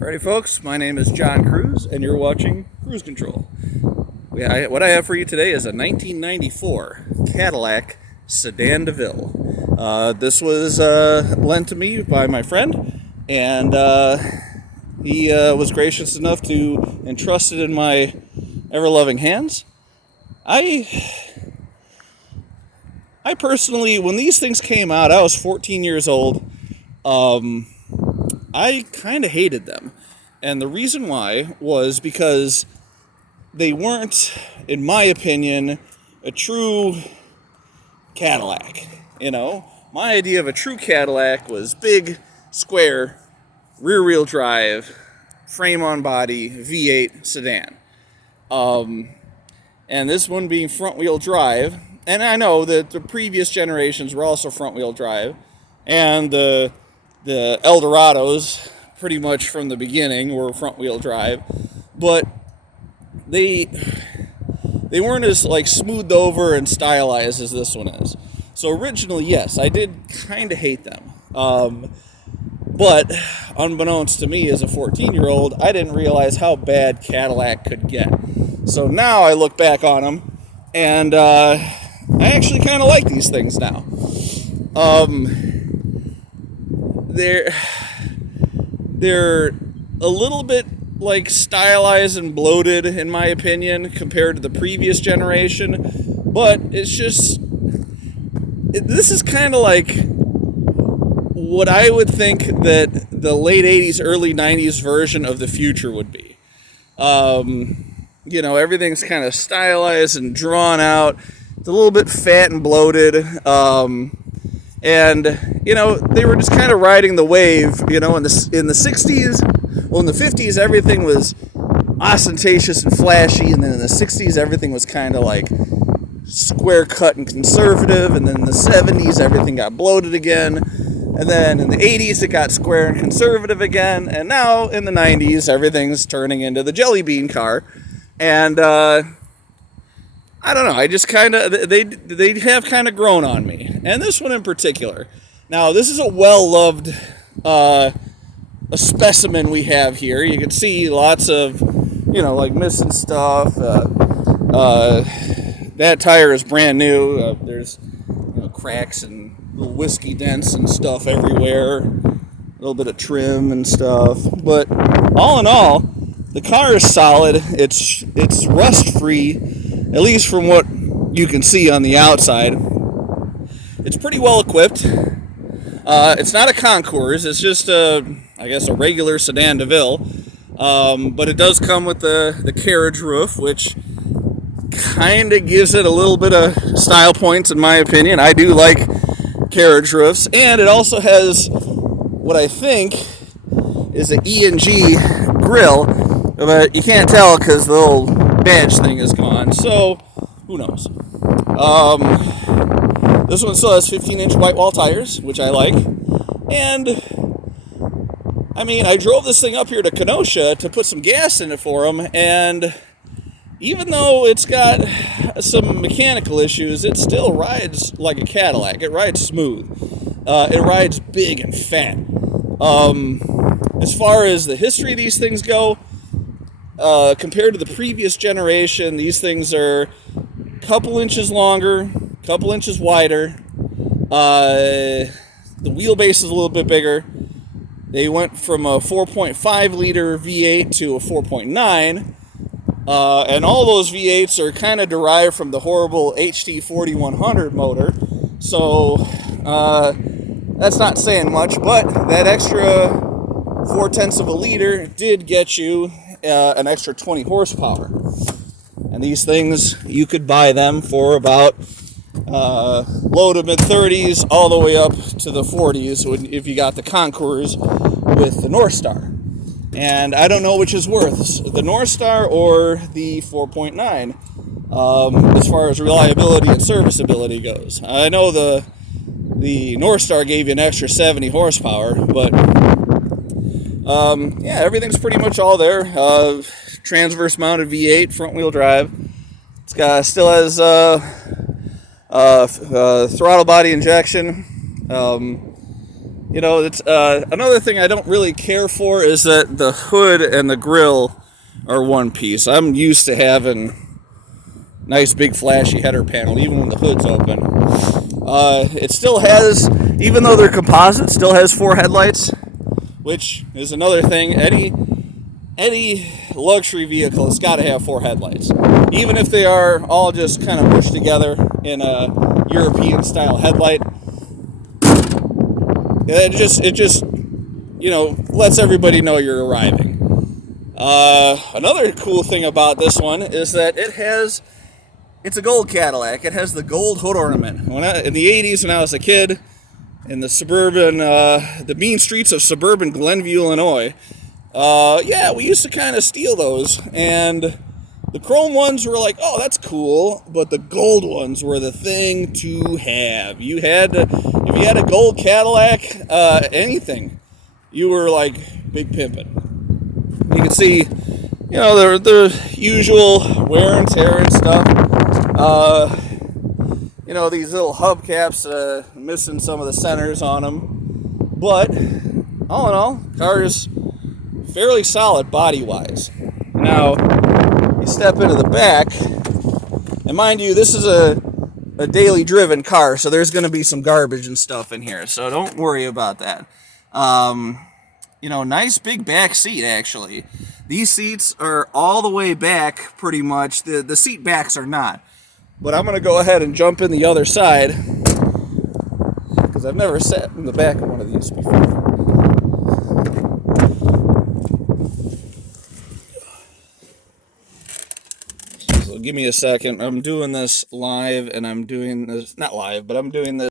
Alrighty, folks, my name is John Cruz, and you're watching Cruise Control. What I have for you today is a 1994 Cadillac Sedan DeVille. This was lent to me by my friend, and he was gracious enough to entrust it in my ever-loving hands. I personally, when these things came out, I was 14 years old. I kind of hated them. And the reason why was because they weren't, in my opinion, a true Cadillac. You know, my idea of a true Cadillac was big, square, rear-wheel drive, frame-on-body, V8 sedan. And this one being front-wheel drive. And I know that the previous generations were also front-wheel drive. And the Eldorados, pretty much from the beginning, were front-wheel drive, but they weren't as smoothed over and stylized as this one is. So originally, yes, I did kind of hate them, but unbeknownst to me as a 14-year-old, I didn't realize how bad Cadillac could get. So now I look back on them, and I actually kind of like these things now. They're a little bit stylized and bloated, in my opinion, compared to the previous generation. But it's just, this is kind of like what I would think that the late 80s, early 90s version of the future would be. Everything's kind of stylized and drawn out. It's a little bit fat and bloated. And, they were just kind of riding the wave, in the 60s. Well, in the 50s, everything was ostentatious and flashy. And then in the 60s, everything was kind of square cut and conservative. And then in the 70s, everything got bloated again. And then in the 80s, it got square and conservative again. And now in the 90s, everything's turning into the jelly bean car. And, I don't know, I just kind of, they have kind of grown on me. And this one in particular. Now, this is a well-loved a specimen we have here. You can see lots of, missing stuff. That tire is brand new. There's cracks and little whiskey dents and stuff everywhere. A little bit of trim and stuff. But all in all, the car is solid. It's rust-free. At least from what you can see on the outside. It's pretty well equipped. It's not a Concours. It's just a regular Sedan DeVille. But it does come with the carriage roof, which kind of gives it a little bit of style points, in my opinion. I do like carriage roofs. And it also has what I think is an E&G grill. But you can't tell because the little badge thing is gone, so who knows. This one still has 15-inch white wall tires, which I like. And I drove this thing up here to Kenosha to put some gas in it for them, and even though it's got some mechanical issues, it still rides like a Cadillac. It rides smooth. It rides big and fat. As far as the history of these things go, compared to the previous generation, these things are a couple inches longer, couple inches wider. The wheelbase is a little bit bigger. They went from a 4.5 liter V8 to a 4.9. And all those V8s are kind of derived from the horrible HT 4100 motor. So that's not saying much, but that extra 0.4 of a liter did get you an extra 20 horsepower. And these things, you could buy them for about low to mid-30s all the way up to the 40s if you got the Concours with the North Star. And I don't know which is worse, the North Star or the 4.9, as far as reliability and serviceability goes. I know the North Star gave you an extra 70 horsepower, but everything's pretty much all there. Transverse mounted V8, front wheel drive. It's still has throttle body injection. You know, it's another thing I don't really care for is that the hood and the grill are one piece. I'm used to having nice big flashy header panel, even when the hood's open. It still has, even though they're composite, still has 4 headlights, which is another thing. Any luxury vehicle has got to have 4 headlights, even if they are all just kind of mushed together in a European style headlight. It just lets everybody know you're arriving. Another cool thing about this one is that it's a gold Cadillac. It has the gold hood ornament. In the 80s, when I was a kid, in the mean streets of suburban Glenview, Illinois, we used to kind of steal those. And the chrome ones were like, oh, that's cool, but the gold ones were the thing to have. If you had a gold Cadillac, anything, you were like big pimpin'. You can see, the usual wear and tear and stuff. These little hubcaps missing some of the centers on them. But, all in all, car is fairly solid body-wise. Now, you step into the back, and mind you, this is a daily driven car, so there's going to be some garbage and stuff in here, so don't worry about that. Nice big back seat, actually. These seats are all the way back, pretty much. The seat backs are not. But I'm going to go ahead and jump in the other side, because I've never sat in the back of one of these before. So give me a second. I'm doing this live, and I'm doing this, not live, but I'm doing this